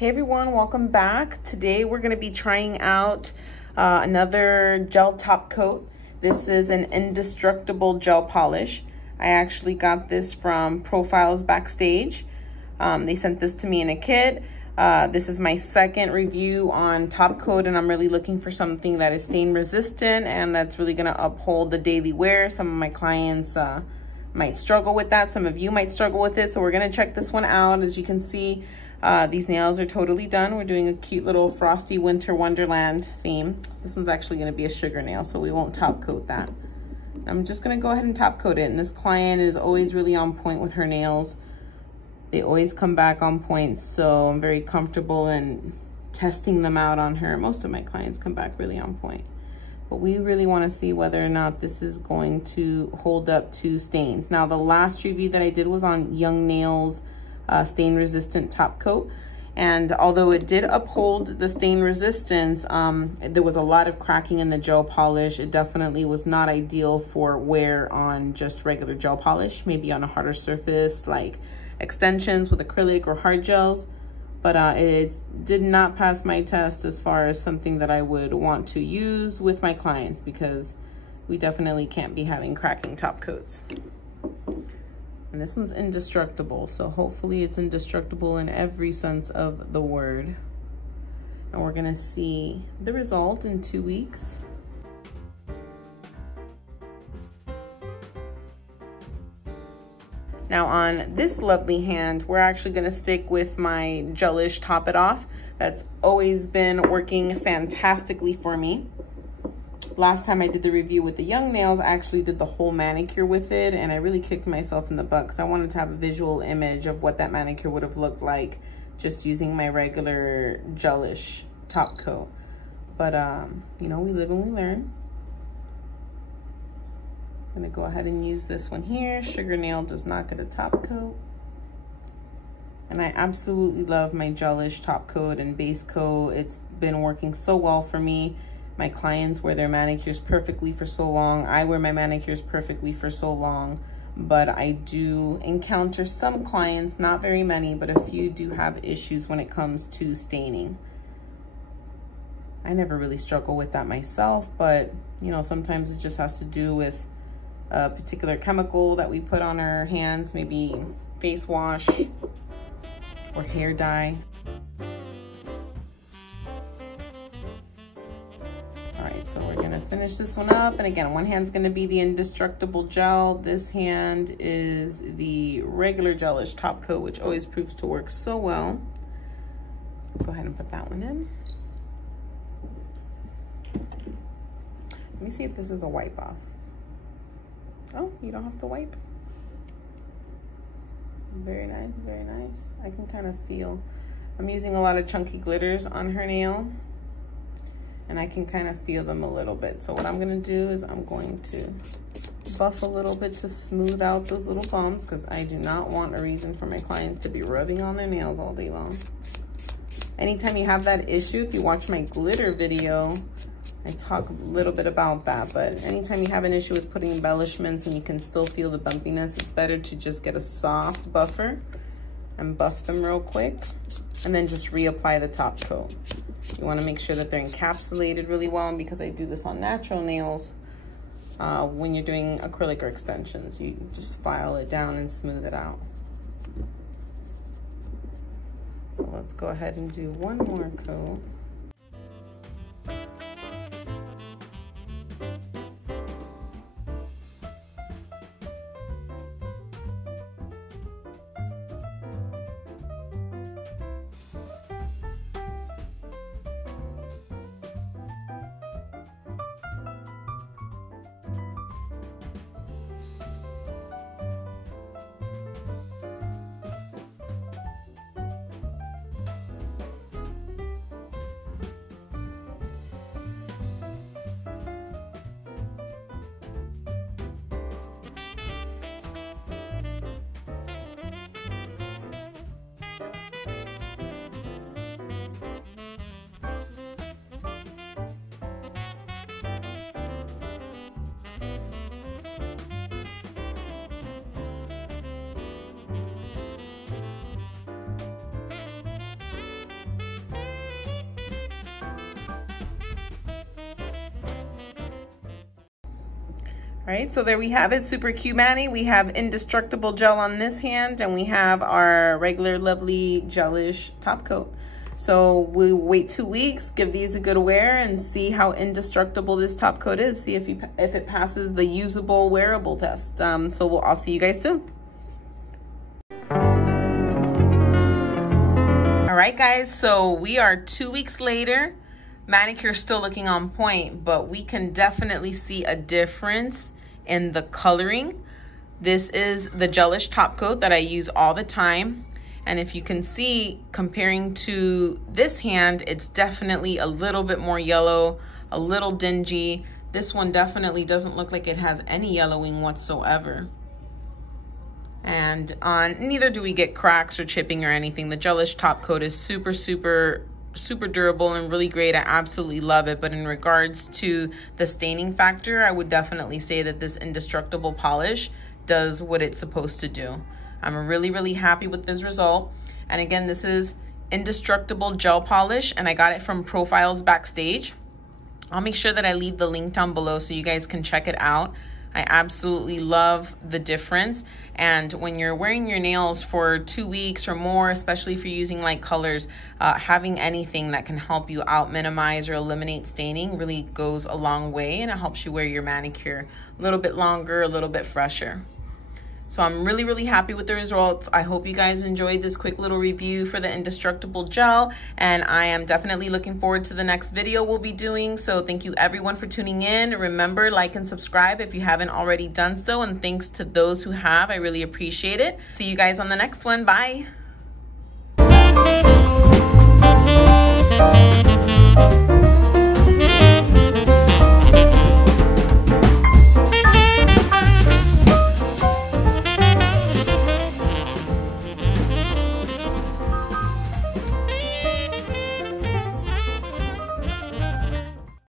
Hey everyone, welcome back. Today we're going to be trying out another gel top coat. This is an Indestructible Gel Polish. I actually got this from Profiles Backstage. They sent this to me in a kit. This is my second review on top coat, and I'm really looking for something that is stain resistant and that's really going to uphold the daily wear. Some of my clients might struggle with that. Some of you might struggle with it. So we're going to check this one out. As you can see, these nails are totally done. We're doing a cute little frosty winter wonderland theme. This one's actually going to be a sugar nail, so we won't top coat that. I'm just going to go ahead and top coat it. And this client is always really on point with her nails. They always come back on point, so I'm very comfortable in testing them out on her. Most of my clients come back really on point. But we really want to see whether or not this is going to hold up to stains. Now, the last review that I did was on Young Nails stain resistant top coat, and although it did uphold the stain resistance, there was a lot of cracking in the gel polish. It definitely was not ideal for wear on just regular gel polish, maybe on a harder surface like extensions with acrylic or hard gels, but it did not pass my test as far as something that I would want to use with my clients, because we definitely can't be having cracking top coats. And this one's indestructible, so hopefully it's indestructible in every sense of the word. And we're gonna see the result in 2 weeks. Now on this lovely hand, we're actually gonna stick with my gelish Top It Off. That's always been working fantastically for me. Last time I did the review with the Young Nails, I actually did the whole manicure with it, and I really kicked myself in the butt because I wanted to have a visual image of what that manicure would have looked like just using my regular gelish top coat. But, you know, we live and we learn. I'm gonna go ahead and use this one here. Sugar Nail does not get a top coat. And I absolutely love my gelish top coat and base coat. It's been working so well for me. My clients wear their manicures perfectly for so long. I wear my manicures perfectly for so long. But I do encounter some clients, not very many, but a few do have issues when it comes to staining. I never really struggle with that myself, but you know, sometimes it just has to do with a particular chemical that we put on our hands, maybe face wash or hair dye. All right, so we're gonna finish this one up. And again, one hand's gonna be the Indestructible Gel. This hand is the regular gelish top coat, which always proves to work so well. Go ahead and put that one in. Let me see if this is a wipe off. Oh, you don't have to wipe. Very nice, very nice. I can kind of feel, I'm using a lot of chunky glitters on her nail, and I can kind of feel them a little bit. So what I'm gonna do is I'm going to buff a little bit to smooth out those little bumps, because I do not want a reason for my clients to be rubbing on their nails all day long. Anytime you have that issue, if you watch my glitter video, I talk a little bit about that, but anytime you have an issue with putting embellishments and you can still feel the bumpiness, it's better to just get a soft buffer and buff them real quick, and then just reapply the top coat. You want to make sure that they're encapsulated really well, and because I do this on natural nails, when you're doing acrylic or extensions, you just file it down and smooth it out. So let's go ahead and do one more coat. All right, so there we have it, super cute Manny. We have Indestructible Gel on this hand, and we have our regular lovely gelish top coat. So we wait 2 weeks, give these a good wear, and see how indestructible this top coat is. See if it passes the usable wearable test. I'll see you guys soon. All right, guys, so we are 2 weeks later. Manicure still looking on point, but we can definitely see a difference in the coloring. This is the gelish top coat that I use all the time. And if you can see, comparing to this hand, it's definitely a little bit more yellow, a little dingy. This one definitely doesn't look like it has any yellowing whatsoever. And neither do we get cracks or chipping or anything. The gelish top coat is super durable and really great. I absolutely love it. But in regards to the staining factor, I would definitely say that this indestructible polish does what it's supposed to do. I'm really happy with this result. And again, this is Indestructible Gel Polish, and I got it from Profiles Backstage. I'll make sure that I leave the link down below so you guys can check it out. I absolutely love the difference. And when you're wearing your nails for 2 weeks or more, especially if you're using light colors, having anything that can help you out minimize or eliminate staining really goes a long way, and it helps you wear your manicure a little bit longer, a little bit fresher. So I'm really happy with the results. I hope you guys enjoyed this quick little review for the Indestructible Gel, and I am definitely looking forward to the next video we'll be doing. So thank you everyone for tuning in. Remember, like and subscribe if you haven't already done so, and thanks to those who have. I really appreciate it. See you guys on the next one. Bye.